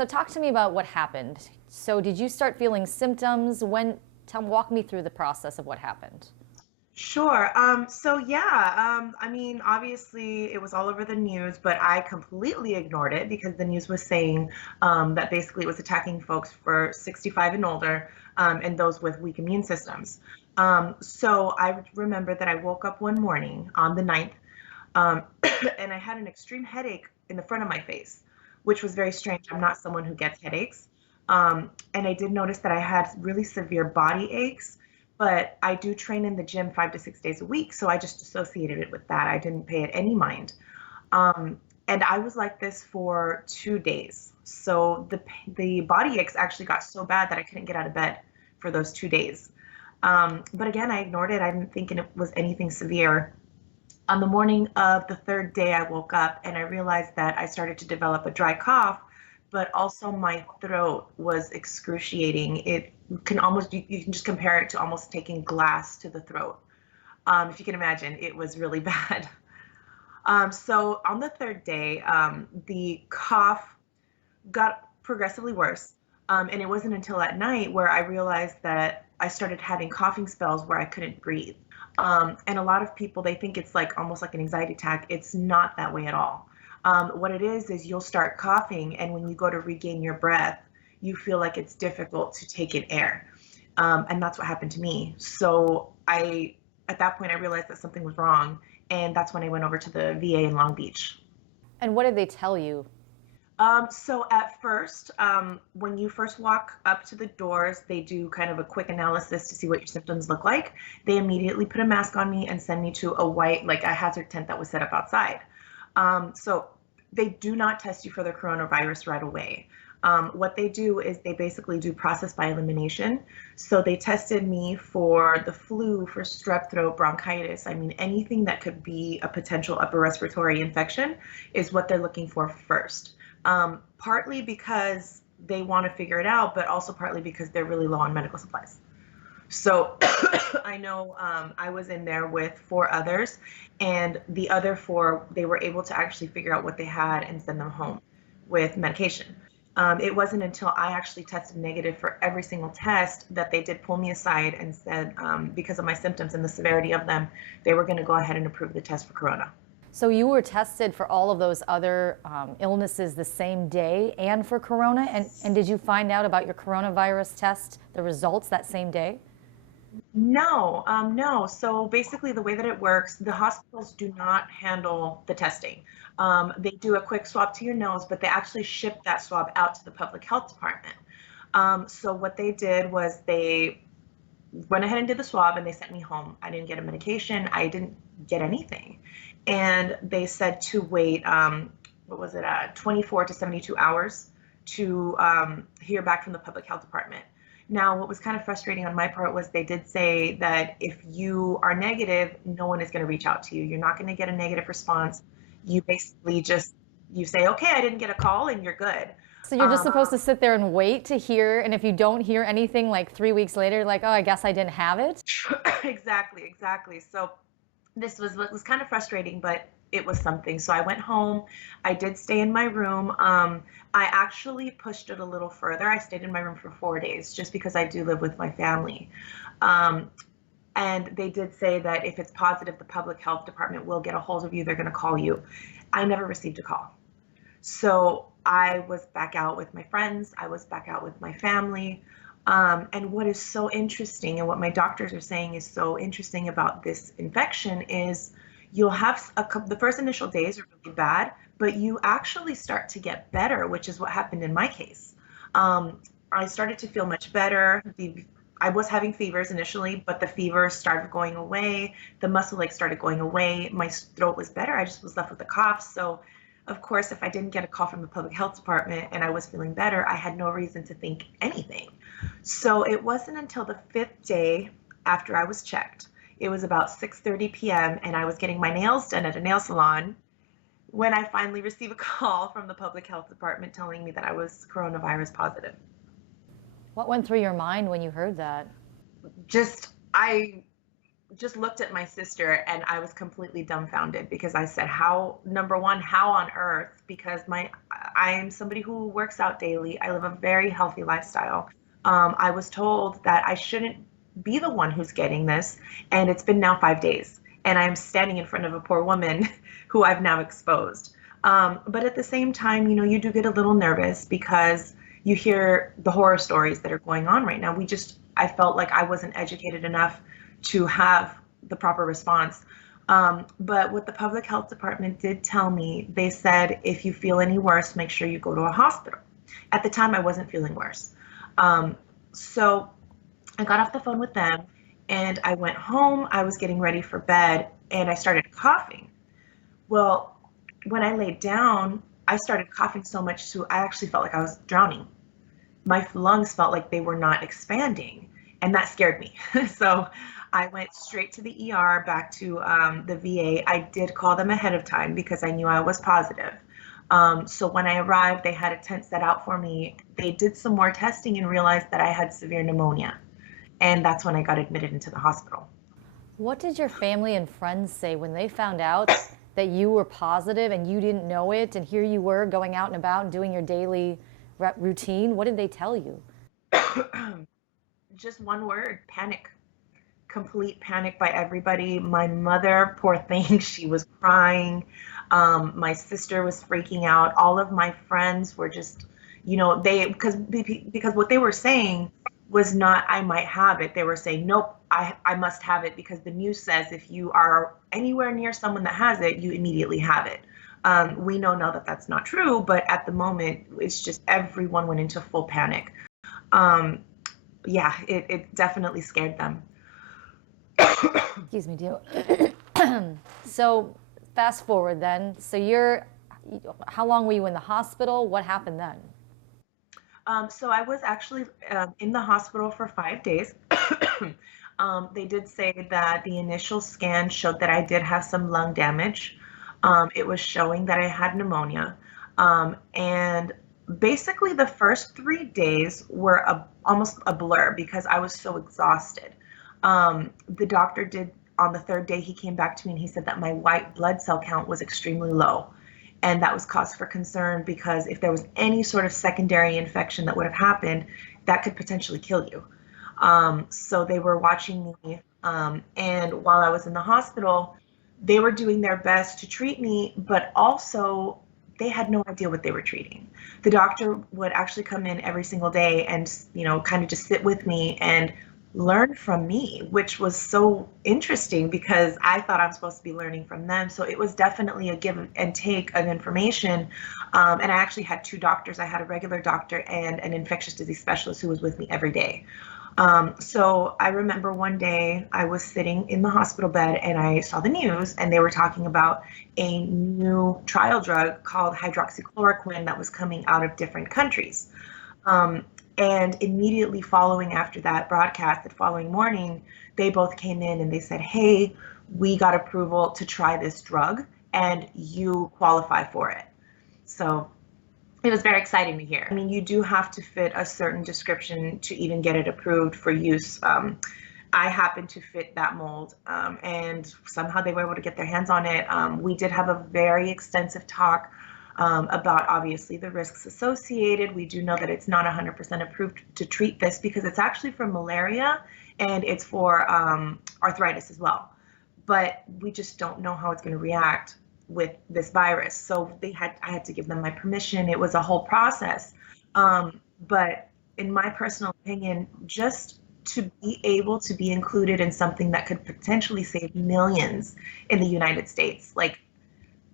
So talk to me about what happened. So did you start feeling symptoms? Walk me through the process of what happened. Sure. I mean, obviously it was all over the news, but I completely ignored it because the news was saying that basically it was attacking folks for 65 and older, and those with weak immune systems. So I remember that I woke up one morning on the 9th, um, and I had an extreme headache in the front of my face, which was very strange. I'm not someone who gets headaches. And I did notice that I had really severe body aches, but I do train in the gym 5 to 6 days a week. So I just associated it with that. I didn't pay it any mind. Um, and I was like this for 2 days. So the body aches actually got so bad that I couldn't get out of bed for those 2 days. But again, I ignored it. I didn't think it was anything severe. On the morning of the third day, I woke up and I realized that I started to develop a dry cough, but also my throat was excruciating. It can almost, you can just compare it to almost taking glass to the throat. If you can imagine, it was really bad. So on the third day, the cough got progressively worse. And it wasn't until at night where I realized that I started having coughing spells where I couldn't breathe. And a lot of people, they think it's like almost like an anxiety attack. It's not that way at all. What it is you'll start coughing, and when you go to regain your breath, you feel like it's difficult to take in air. And that's what happened to me. At that point, I realized that something was wrong. And that's when I went over to the VA in Long Beach. And what did they tell you? So at first, when you first walk up to the doors, they do kind of a quick analysis to see what your symptoms look like. They immediately put a mask on me and send me to like a hazard tent that was set up outside. So they do not test you for the coronavirus right away. What they do is they basically do process by elimination. So they tested me for the flu, for strep throat, bronchitis. I mean, anything that could be a potential upper respiratory infection is what they're looking for first. Partly because they want to figure it out, but also partly because they're really low on medical supplies. So I know I was in there with four others, and the other four, they were able to actually figure out what they had and send them home with medication. It wasn't until I actually tested negative for every single test that they did pull me aside and said, because of my symptoms and the severity of them, they were going to go ahead and approve the test for corona. So you were tested for all of those other illnesses the same day and for corona? And did you find out about your coronavirus test, the results that same day? No. So basically, the way that it works, the hospitals do not handle the testing. They do a quick swab to your nose, but they actually ship that swab out to the public health department. So what they did was they went ahead and did the swab and they sent me home. I didn't get a medication. I didn't get anything. And they said to wait, 24 to 72 hours to hear back from the public health department. Now, what was kind of frustrating on my part was they did say that if you are negative, no one is going to reach out to you. You're not going to get a negative response. You basically just, you say, okay, I didn't get a call and you're good. So you're just supposed to sit there and wait to hear, and if you don't hear anything like 3 weeks later, like, oh, I guess I didn't have it? Exactly. So this was what was kind of frustrating, but it was something. So I went home. I did stay in my room. I actually pushed it a little further. I stayed in my room for 4 days just because I do live with my family. Um, and they did say that if it's positive, the public health department will get a hold of you. They're going to call you. I never received a call. So I was back out with my friends. I was back out with my family. And what is so interesting, and what my doctors are saying is so interesting about this infection, is you'll have the first initial days are really bad, but you actually start to get better, which is what happened in my case. I started to feel much better. I was having fevers initially, but the fever started going away. The muscle ache started going away. My throat was better. I just was left with a cough. So, of course, if I didn't get a call from the public health department and I was feeling better, I had no reason to think anything. So it wasn't until the fifth day after I was checked. It was about 6:30 p.m. and I was getting my nails done at a nail salon when I finally received a call from the public health department telling me that I was coronavirus positive. What went through your mind when you heard that? Just, I just looked at my sister and I was completely dumbfounded because I said, how, number one, how on earth? Because I am somebody who works out daily. I live a very healthy lifestyle. I was told that I shouldn't be the one who's getting this, and it's been now 5 days, and I'm standing in front of a poor woman who I've now exposed. But at the same time, you do get a little nervous because you hear the horror stories that are going on right now. I felt like I wasn't educated enough to have the proper response. But what the public health department did tell me, they said, if you feel any worse, make sure you go to a hospital. At the time, I wasn't feeling worse. So I got off the phone with them and I went home. I was getting ready for bed and I started coughing. Well, when I laid down, I started coughing so much too, I actually felt like I was drowning. My lungs felt like they were not expanding, and that scared me. So I went straight to the ER, back to the VA. I did call them ahead of time because I knew I was positive. So when I arrived, they had a tent set out for me. They did some more testing and realized that I had severe pneumonia. And that's when I got admitted into the hospital. What did your family and friends say when they found out that you were positive and you didn't know it, and here you were going out and about and doing your daily routine? What did they tell you? Just one word: panic. Complete panic by everybody. My mother, poor thing, she was crying. My sister was freaking out. All of my friends were just, because what they were saying was not I might have it. They were saying, nope, I must have it because the news says if you are anywhere near someone that has it, you immediately have it. We know now that that's not true, but at the moment, it's just everyone went into full panic. Um, yeah, it definitely scared them. Excuse me, dear. So fast forward then. How long were you in the hospital? What happened then? So I was actually in the hospital for 5 days. They did say that the initial scan showed that I did have some lung damage. It was showing that I had pneumonia. And basically, the first 3 days were almost a blur because I was so exhausted. The doctor did, on the third day, he came back to me and he said that my white blood cell count was extremely low. And that was cause for concern because if there was any sort of secondary infection that would have happened, that could potentially kill you. So they were watching me. And while I was in the hospital, they were doing their best to treat me, but also they had no idea what they were treating. The doctor would actually come in every single day and, kind of just sit with me and learn from me, which was so interesting because I thought I'm supposed to be learning from them. So it was definitely a give and take of information. And I actually had two doctors. I had a regular doctor and an infectious disease specialist who was with me every day. So I remember one day I was sitting in the hospital bed and I saw the news and they were talking about a new trial drug called hydroxychloroquine that was coming out of different countries. Um, and immediately following after that broadcast, the following morning, they both came in and they said, hey, we got approval to try this drug and you qualify for it. So it was very exciting to hear. I mean, you do have to fit a certain description to even get it approved for use. I happened to fit that mold, and somehow they were able to get their hands on it. We did have a very extensive talk about obviously the risks associated. We do know that it's not 100% approved to treat this because it's actually for malaria and it's for arthritis as well. But we just don't know how it's going to react with this virus. So I had to give them my permission. It was a whole process. But in my personal opinion, just to be able to be included in something that could potentially save millions in the United States, like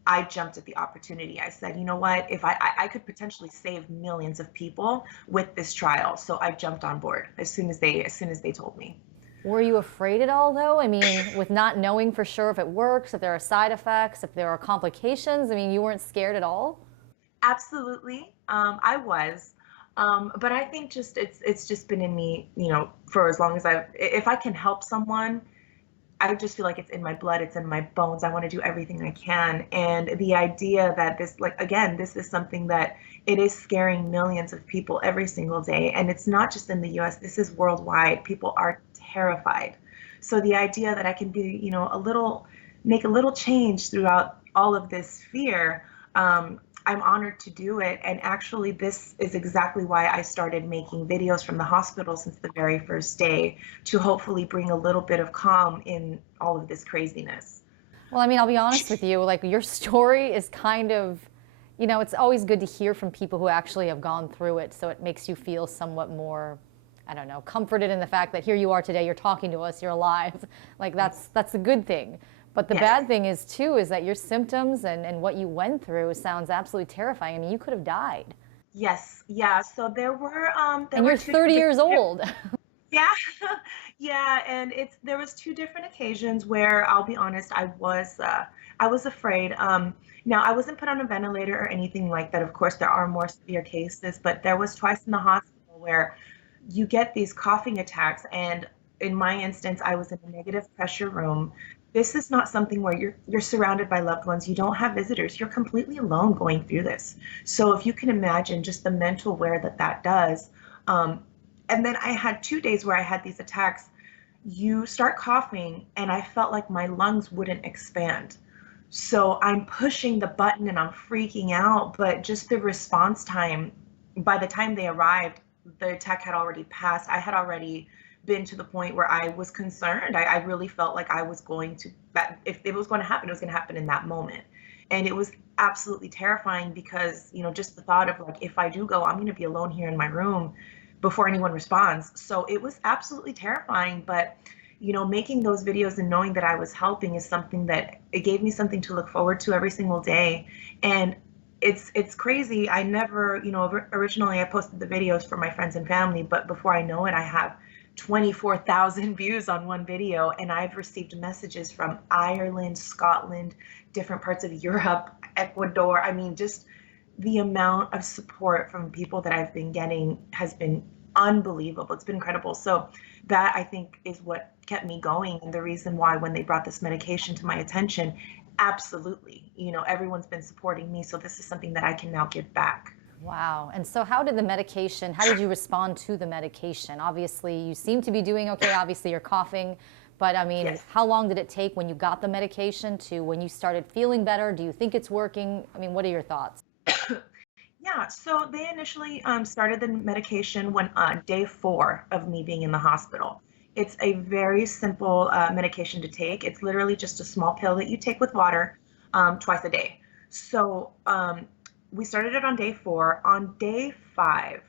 I jumped at the opportunity. I said, you know what, if I could potentially save millions of people with this trial. So I jumped on board as soon as they told me. Were you afraid at all, though? I mean, with not knowing for sure if it works, if there are side effects, if there are complications, I mean, you weren't scared at all? Absolutely. I was. But I think it's just been in me, for as long as if I can help someone, I just feel like it's in my blood, it's in my bones. I want to do everything I can. And the idea that this, like, again, this is something that it is scaring millions of people every single day. And it's not just in the US, this is worldwide. People are terrified. So the idea that I can be, make a little change throughout all of this fear, I'm honored to do it. And actually, this is exactly why I started making videos from the hospital since the very first day, to hopefully bring a little bit of calm in all of this craziness. Well, I mean, I'll be honest with you, like your story is kind of, it's always good to hear from people who actually have gone through it. So it makes you feel somewhat more, I don't know, comforted in the fact that here you are today, you're talking to us, you're alive. Like that's a good thing. But the Yes. bad thing is too, is that your symptoms and what you went through sounds absolutely terrifying. I mean, you could have died. Yes, yeah. So there And were you're two 30 years old. yeah. Yeah, and there was two different occasions where I'll be honest, I was afraid. Now I wasn't put on a ventilator or anything like that. Of course, there are more severe cases, but there was twice in the hospital where you get these coughing attacks, and in my instance, I was in a negative pressure room. This is not something where you're surrounded by loved ones. You don't have visitors. You're completely alone going through this. So if you can imagine just the mental wear that that does. Um, and then I had 2 days where I had these attacks. You start coughing, and I felt like my lungs wouldn't expand. So I'm pushing the button and I'm freaking out, but just the response time, by the time they arrived, the attack had already passed. I had already been to the point where I was concerned. I really felt like I was going to, that if it was going to happen, it was going to happen in that moment. And it was absolutely terrifying because, just the thought of like, if I do go, I'm going to be alone here in my room before anyone responds. So it was absolutely terrifying. But making those videos and knowing that I was helping is something that it gave me something to look forward to every single day. And it's crazy. I never, originally I posted the videos for my friends and family, but before I know it, I have 24,000 views on one video, and I've received messages from Ireland, Scotland, different parts of Europe, Ecuador. I mean, just the amount of support from people that I've been getting has been unbelievable. It's been incredible. So that I think is what kept me going, and the reason why when they brought this medication to my attention, absolutely, everyone's been supporting me. So this is something that I can now give back. Wow. And so how did you respond to the medication? Obviously, you seem to be doing okay. Obviously, you're coughing. But I mean, Yes. how long did it take when you got the medication to when you started feeling better? Do you think it's working? I mean, what are your thoughts? Yeah, so they initially started the medication when day 4 of me being in the hospital. It's a very simple medication to take. It's literally just a small pill that you take with water twice a day. So we started it on day 4. On day 5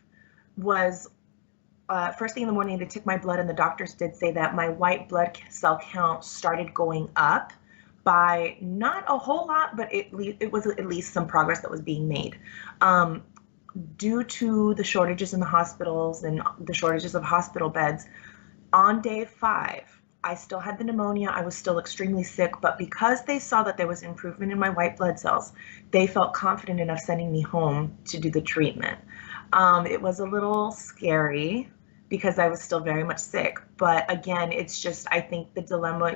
was first thing in the morning, they took my blood, and the doctors did say that my white blood cell count started going up by not a whole lot, but it was at least some progress that was being made. Um, Due to the shortages in the hospitals and the shortages of hospital beds, on day 5, I still had the pneumonia. I was still extremely sick, but because they saw that there was improvement in my white blood cells, they felt confident enough sending me home to do the treatment. It was a little scary because I was still very much sick. But again, it's just, I think the dilemma,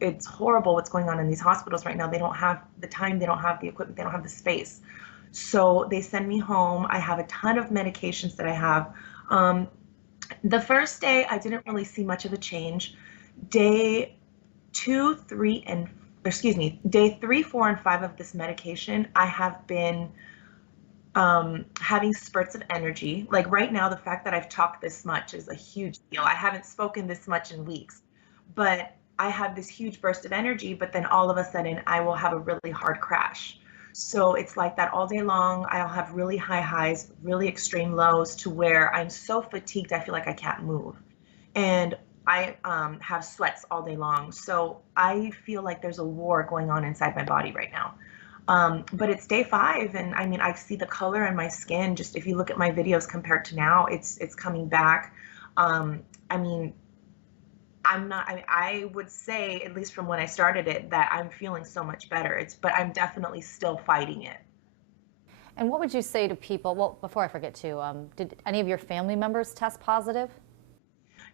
it's horrible what's going on in these hospitals right now. They don't have the time, they don't have the equipment, they don't have the space. So they send me home. I have a ton of medications that I have. Um, the first day, I didn't really see much of a change. Day two, three, and excuse me, day 3, 4, and 5 of this medication, I have been having spurts of energy. Like right now, the fact that I've talked this much is a huge deal. I haven't spoken this much in weeks, but I have this huge burst of energy, but then all of a sudden I will have a really hard crash. So it's like that all day long. I'll have really high highs, really extreme lows, to where I'm so fatigued, I feel like I can't move. And I have sweats all day long. So I feel like there's a war going on inside my body right now. But it's day 5, and I mean, I see the color in my skin. Just if you look at my videos compared to now, it's coming back. I mean, I would say, at least from when I started it, that I'm feeling so much better. But I'm definitely still fighting it. And what would you say to people? Well, before I forget to, did any of your family members test positive?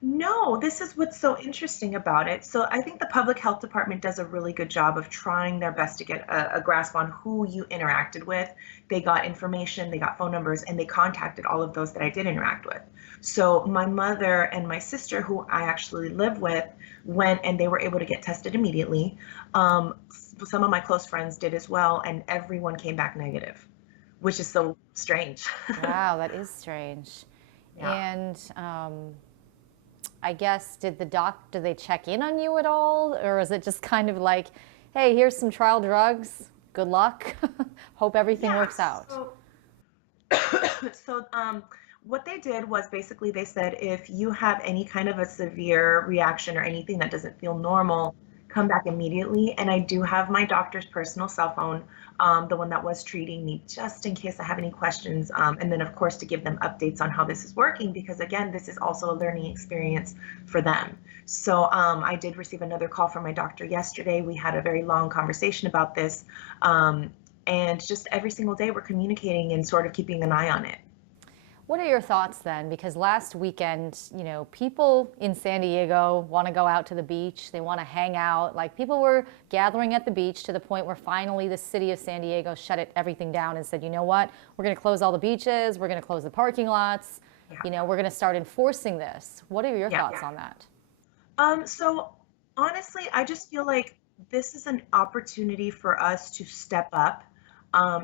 No, this is what's so interesting about it. So I think the public health department does a really good job of trying their best to get a grasp on who you interacted with. They got information, they got phone numbers, and they contacted all of those that I did interact with. So my mother and my sister, who I actually live with, went and they were able to get tested immediately. Some of my close friends did as well, and everyone came back negative, which is so strange. Wow, that is strange. Yeah. And I guess, did they check in on you at all? Or is it just kind of like, hey, here's some trial drugs, good luck, hope everything Yeah. works out? So what they did was basically they said if you have any kind of a severe reaction or anything that doesn't feel normal, come back immediately. And I do have my doctor's personal cell phone, the one that was treating me, just in case I have any questions. And then, of course, to give them updates on how this is working, because again, this is also a learning experience for them. So I did receive another call from my doctor yesterday. We had a very long conversation about this. And just every single day we're communicating and sort of keeping an eye on it. What are your thoughts then? Because last weekend, people in San Diego want to go out to the beach. They want to hang out. Like people were gathering at the beach to the point where finally the city of San Diego shut everything down and said, you know what? We're going to close all the beaches. We're going to close the parking lots. Yeah. We're going to start enforcing this. What are your Yeah. thoughts on that? So honestly, I just feel like this is an opportunity for us to step up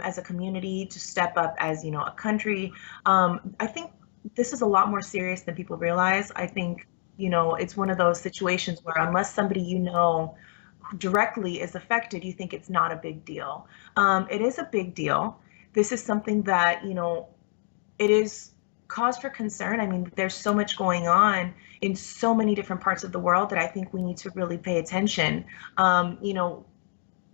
as a community, to step up as, a country. I think this is a lot more serious than people realize. I think, it's one of those situations where unless somebody directly is affected, you think it's not a big deal. It is a big deal. This is something that, it is cause for concern. I mean, there's so much going on in so many different parts of the world that I think we need to really pay attention.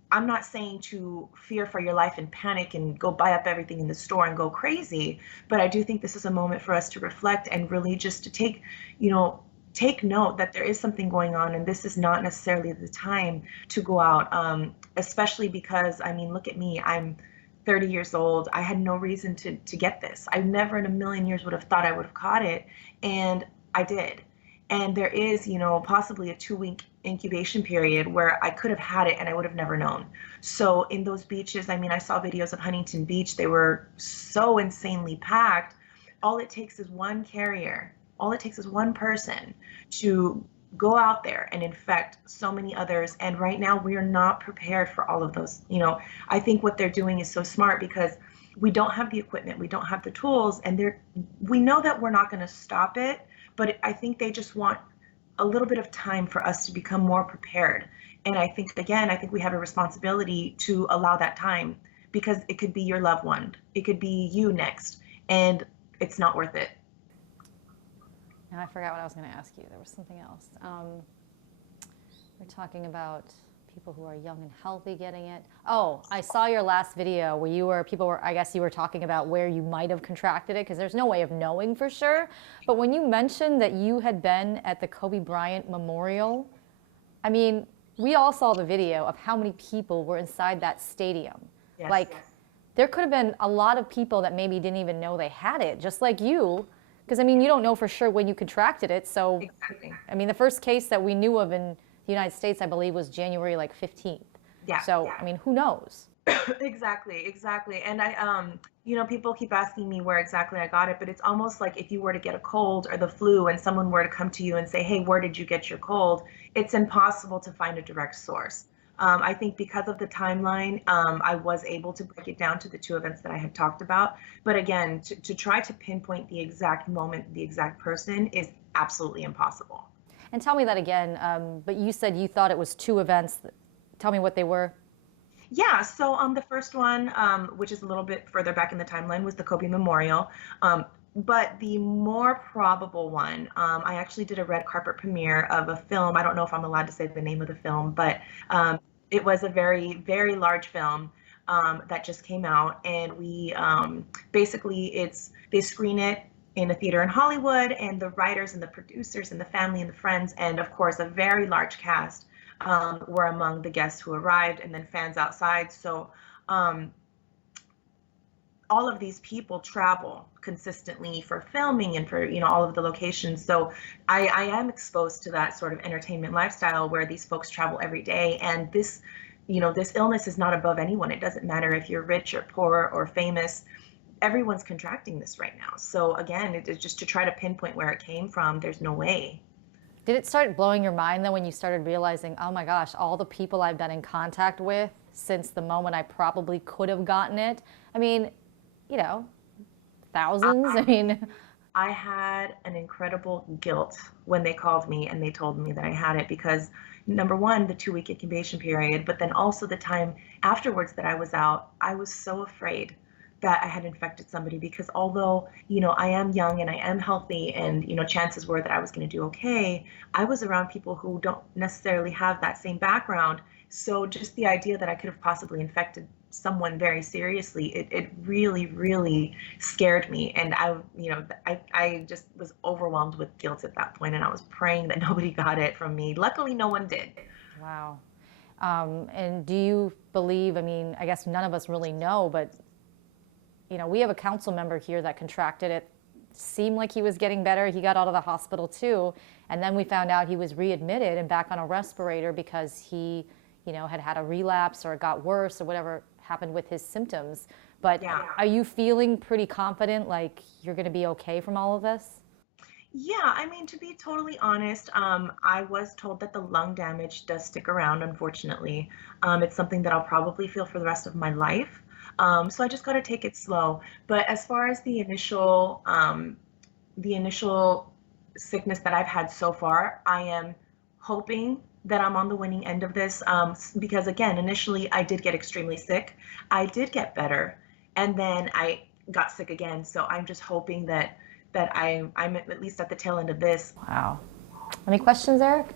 I'm not saying to fear for your life and panic and go buy up everything in the store and go crazy, but I do think this is a moment for us to reflect and really just to you know, take note that there is something going on and this is not necessarily the time to go out, especially because, I mean, look at me. I'm 30 years old. I had no reason to get this. I never in a million years would have thought I would have caught it, and I did. And there is, possibly a 2-week incubation period where I could have had it and I would have never known. So in those beaches, I mean, I saw videos of Huntington Beach. They were so insanely packed. All it takes is one carrier. All it takes is one person to go out there and infect so many others. And right now, we are not prepared for all of those. I think what they're doing is so smart because we don't have the equipment, we don't have the tools, and we know that we're not going to stop it, but I think they just want a little bit of time for us to become more prepared. And I think, again, I think we have a responsibility to allow that time because it could be your loved one, it could be you next, and it's not worth it. Now I forgot what I was going to ask you. There was something else. We're talking about people who are young and healthy getting it. Oh, I saw your last video where I guess you were talking about where you might have contracted it because there's no way of knowing for sure. But when you mentioned that you had been at the Kobe Bryant Memorial, I mean, we all saw the video of how many people were inside that stadium. Yes, Like, yes. there could have been a lot of people that maybe didn't even know they had it, just like you. Because, I mean, you don't know for sure when you contracted it. So, Exactly. I mean, the first case that we knew of in the United States, I believe, was January 15th. Yeah. So, Yeah. I mean, who knows? Exactly. And people keep asking me where exactly I got it, but it's almost like if you were to get a cold or the flu and someone were to come to you and say, hey, where did you get your cold? It's impossible to find a direct source. I think because of the timeline, I was able to break it down to the 2 events that I had talked about. But again, to try to pinpoint the exact moment, the exact person is absolutely impossible. And tell me that again. But you said you thought it was 2 events. Tell me what they were. Yeah, so the first one, which is a little bit further back in the timeline, was the Kobe Memorial. But the more probable one, I actually did a red carpet premiere of a film. I don't know if I'm allowed to say the name of the film, but it was a very, very large film that just came out. And we basically, they screen it in a theater in Hollywood, and the writers and the producers and the family and the friends, and of course, a very large cast were among the guests who arrived, and then fans outside. So all of these people travel consistently for filming and for, all of the locations. So I am exposed to that sort of entertainment lifestyle where these folks travel every day. And this, this illness is not above anyone. It doesn't matter if you're rich or poor or famous. Everyone's contracting this right now. So again, it is just to try to pinpoint where it came from. There's no way. Did it start blowing your mind though when you started realizing, oh my gosh, all the people I've been in contact with since the moment I probably could have gotten it? I mean, thousands. I mean, I had an incredible guilt when they called me and they told me that I had it because number one, the 2-week incubation period, but then also the time afterwards that I was out, I was so afraid that I had infected somebody because although, I am young and I am healthy and, chances were that I was going to do okay, I was around people who don't necessarily have that same background. So just the idea that I could have possibly infected someone very seriously, it really, really scared me. And I just was overwhelmed with guilt at that point, and I was praying that nobody got it from me. Luckily, no one did. wow. And do you believe, I mean, I guess none of us really know, but we have a council member here that contracted it. Seemed like he was getting better. He got out of the hospital too. And then we found out he was readmitted and back on a respirator because he, had a relapse or it got worse or whatever happened with his symptoms. But Yeah. are you feeling pretty confident, like you're going to be okay from all of this? Yeah, I mean, to be totally honest, I was told that the lung damage does stick around, unfortunately. It's something that I'll probably feel for the rest of my life. So I just got to take it slow. But as far as the initial sickness that I've had so far, I am hoping that I'm on the winning end of this because again, initially I did get extremely sick. I did get better, and then I got sick again. So I'm just hoping that I'm at least at the tail end of this. Wow. Any questions, Eric?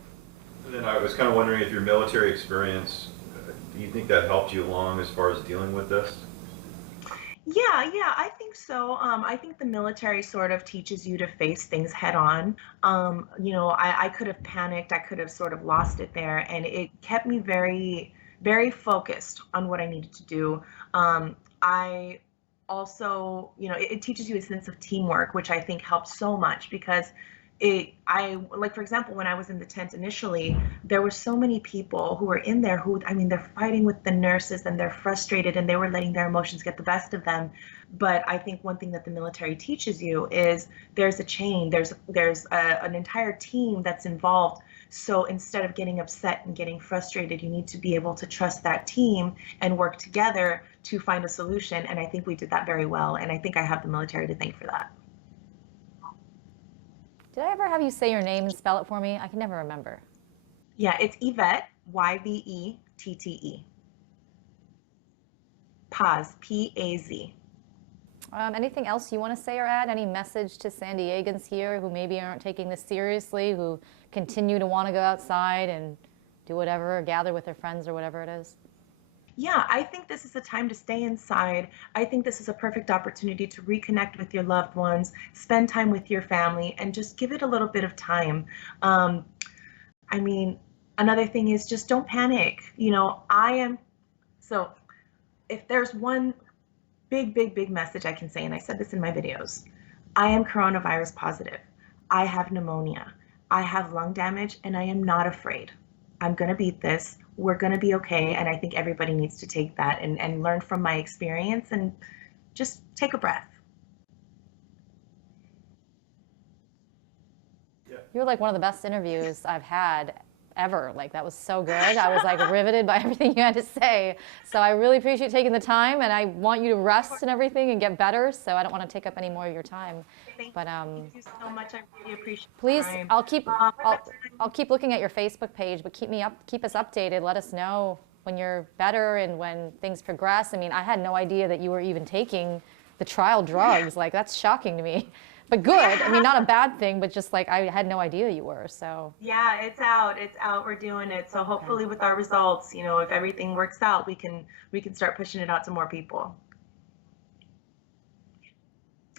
And then I was kind of wondering if your military experience, do you think that helped you along as far as dealing with this? Yeah, I think so. I think the military sort of teaches you to face things head on. I could have panicked, I could have sort of lost it there, and it kept me very, very focused on what I needed to do. I also, it teaches you a sense of teamwork, which I think helps so much because like, for example, when I was in the tent initially, there were so many people who were in there who, I mean, they're fighting with the nurses and they're frustrated and they were letting their emotions get the best of them. But I think one thing that the military teaches you is there's a chain, an entire team that's involved. So instead of getting upset and getting frustrated, you need to be able to trust that team and work together to find a solution. And I think we did that very well. And I think I have the military to thank for that. Did I ever have you say your name and spell it for me? I can never remember. Yeah, it's Yvette, Yvette. Paz, Paz. Anything else you want to say or add? Any message to San Diegans here who maybe aren't taking this seriously, who continue to want to go outside and do whatever, or gather with their friends or whatever it is? Yeah, I think this is a time to stay inside. I think this is a perfect opportunity to reconnect with your loved ones, spend time with your family, and just give it a little bit of time. I mean, another thing is just don't panic. So if there's one big, big, big message I can say, and I said this in my videos, I am coronavirus positive. I have pneumonia. I have lung damage, and I am not afraid. I'm going to beat this. We're going to be okay. And I think everybody needs to take that and learn from my experience and just take a breath. You're like one of the best interviews I've had ever. Like, that was so good. I was like riveted by everything you had to say. So I really appreciate taking the time, and I want you to rest and everything and get better. So I don't want to take up any more of your time. Thank you so much. I really appreciate it. Please, I'll keep looking at your Facebook page, but keep us updated. Let us know when you're better and when things progress. I mean, I had no idea that you were even taking the trial drugs. Like, that's shocking to me. But good. I mean, not a bad thing, but just like I had no idea you were. So yeah, it's out. We're doing it. So hopefully with our results, if everything works out, we can start pushing it out to more people.